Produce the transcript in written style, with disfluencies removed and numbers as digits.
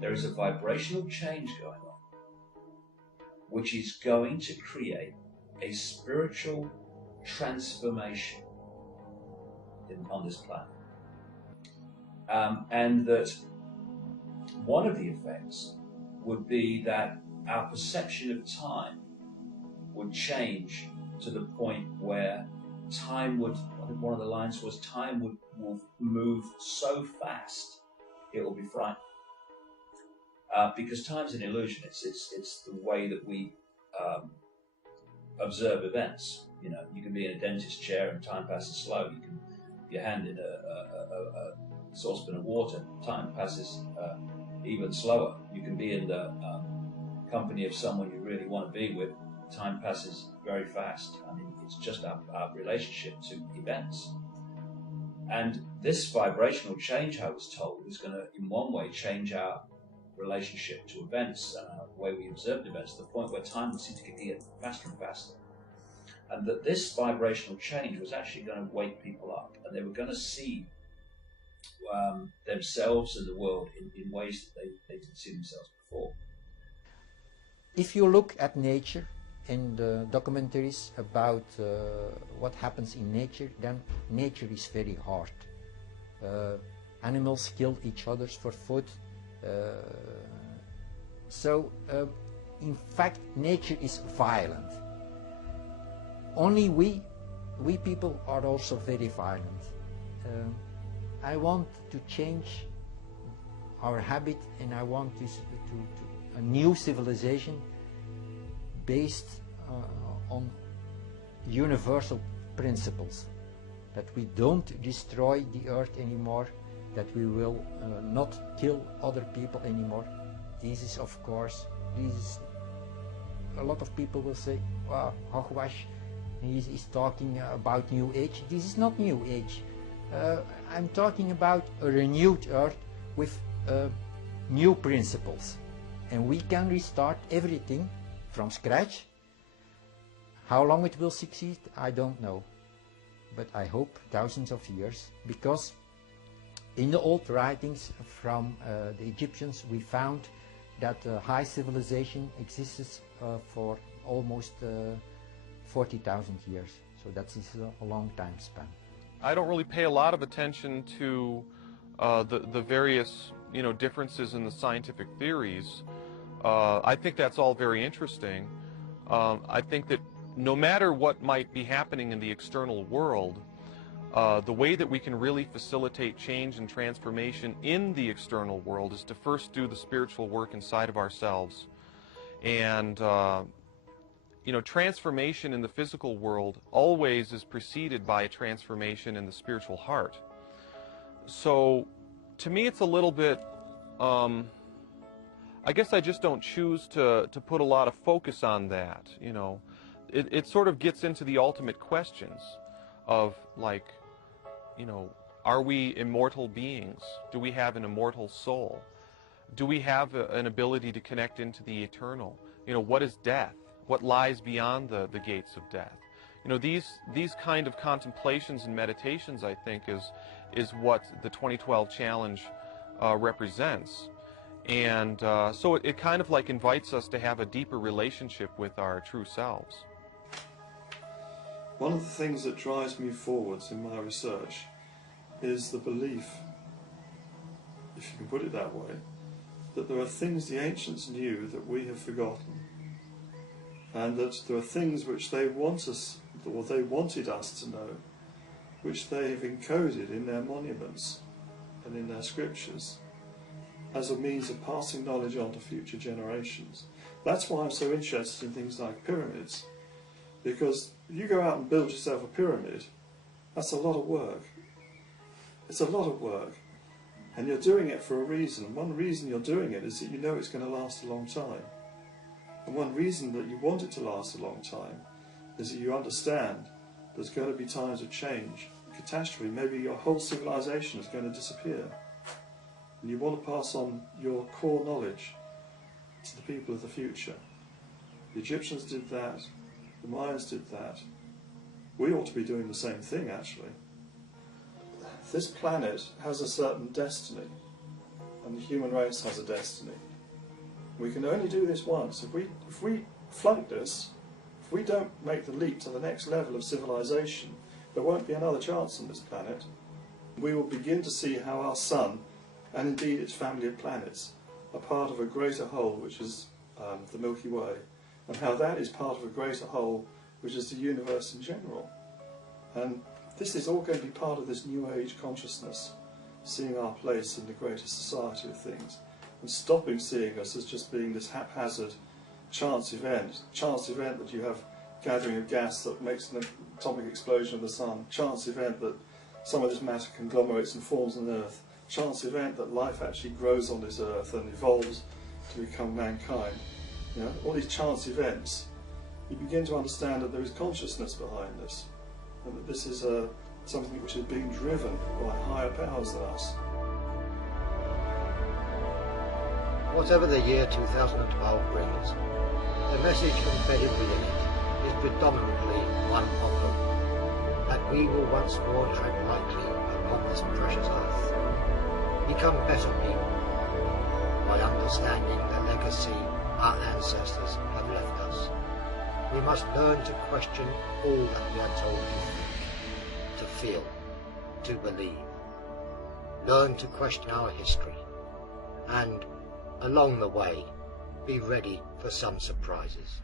there is a vibrational change going on, which is going to create a spiritual transformation on this planet. And that one of the effects would be that our perception of time would change to the point where time would, I think one of the lines was, time will move so fast it will be frightening. Because time's an illusion. It's the way that we observe events. You know, you can be in a dentist chair and time passes slow. You can your hand in a saucepan of water, time passes even slower. You can be in the company of someone you really want to be with, time passes very fast. I mean, it's just our relationship to events. And this vibrational change, I was told, is going to, in one way, change our relationship to events and the way we observe events, to the point where time would seem to get faster and faster. And that this vibrational change was actually going to wake people up, and they were going to see themselves and the world in ways that they didn't see themselves before. If you look at nature in the documentaries about what happens in nature, then nature is very hard. Animals kill each other for food. In fact, nature is violent. Only we people are also very violent. I want to change our habit, and I want to a new civilization based on universal principles. That we don't destroy the earth anymore, that we will not kill other people anymore. This is, of course, a lot of people will say, well, Hogwash, he's talking about New Age. This is not New Age. I'm talking about a renewed earth with new principles. And we can restart everything from scratch. How long it will succeed, I don't know. But I hope thousands of years, because in the old writings from the Egyptians, we found that high civilization exists for almost 40,000 years. So that is a long time span. I don't really pay a lot of attention to the various differences in the scientific theories. I think that's all very interesting. I think that no matter what might be happening in the external world, the way that we can really facilitate change and transformation in the external world is to first do the spiritual work inside of ourselves. And transformation in the physical world always is preceded by a transformation in the spiritual heart. So to me it's a little bit, I guess I just don't choose to put a lot of focus on that. It sort of gets into the ultimate questions of, like, are we immortal beings? Do we have an immortal soul? Do we have an ability to connect into the eternal? What is death? What lies beyond the gates of death? These kind of contemplations and meditations, I think, is what the 2012 challenge represents. And so it kind of like invites us to have a deeper relationship with our true selves. One of the things that drives me forwards in my research is the belief, if you can put it that way, that there are things the ancients knew that we have forgotten, and that there are things which they want us, or they wanted us to know, which they have encoded in their monuments and in their scriptures as a means of passing knowledge on to future generations. That's why I'm so interested in things like pyramids, because if you go out and build yourself a pyramid, that's a lot of work. It's a lot of work, and you're doing it for a reason. And one reason you're doing it is that you know it's going to last a long time. And one reason that you want it to last a long time is that you understand there's going to be times of change, catastrophe. Maybe your whole civilization is going to disappear. And you want to pass on your core knowledge to the people of the future. The Egyptians did that. The Mayans did that. We ought to be doing the same thing, actually. This planet has a certain destiny, and the human race has a destiny. We can only do this once. If we flunk this, if we don't make the leap to the next level of civilization, there won't be another chance on this planet. We will begin to see how our sun, and indeed its family of planets, are part of a greater whole, which is the Milky Way, and how that is part of a greater whole, which is the universe in general. And this is all going to be part of this New Age consciousness, seeing our place in the greater society of things, and stopping seeing us as just being this haphazard chance event that you have gathering of gas that makes an atomic explosion of the sun, chance event that some of this matter conglomerates and forms on Earth, chance event that life actually grows on this Earth and evolves to become mankind. You know, all these chance events, you begin to understand that there is consciousness behind this, and that this is something which is being driven by higher powers than us. Whatever the year 2012 brings, the message embedded within it is predominantly one of hope, that we will once more tread lightly upon this precious earth, become better people, by understanding the legacy our ancestors have left us. We must learn to question all that we are told to feel, to believe. Learn to question our history, and, along the way, be ready for some surprises.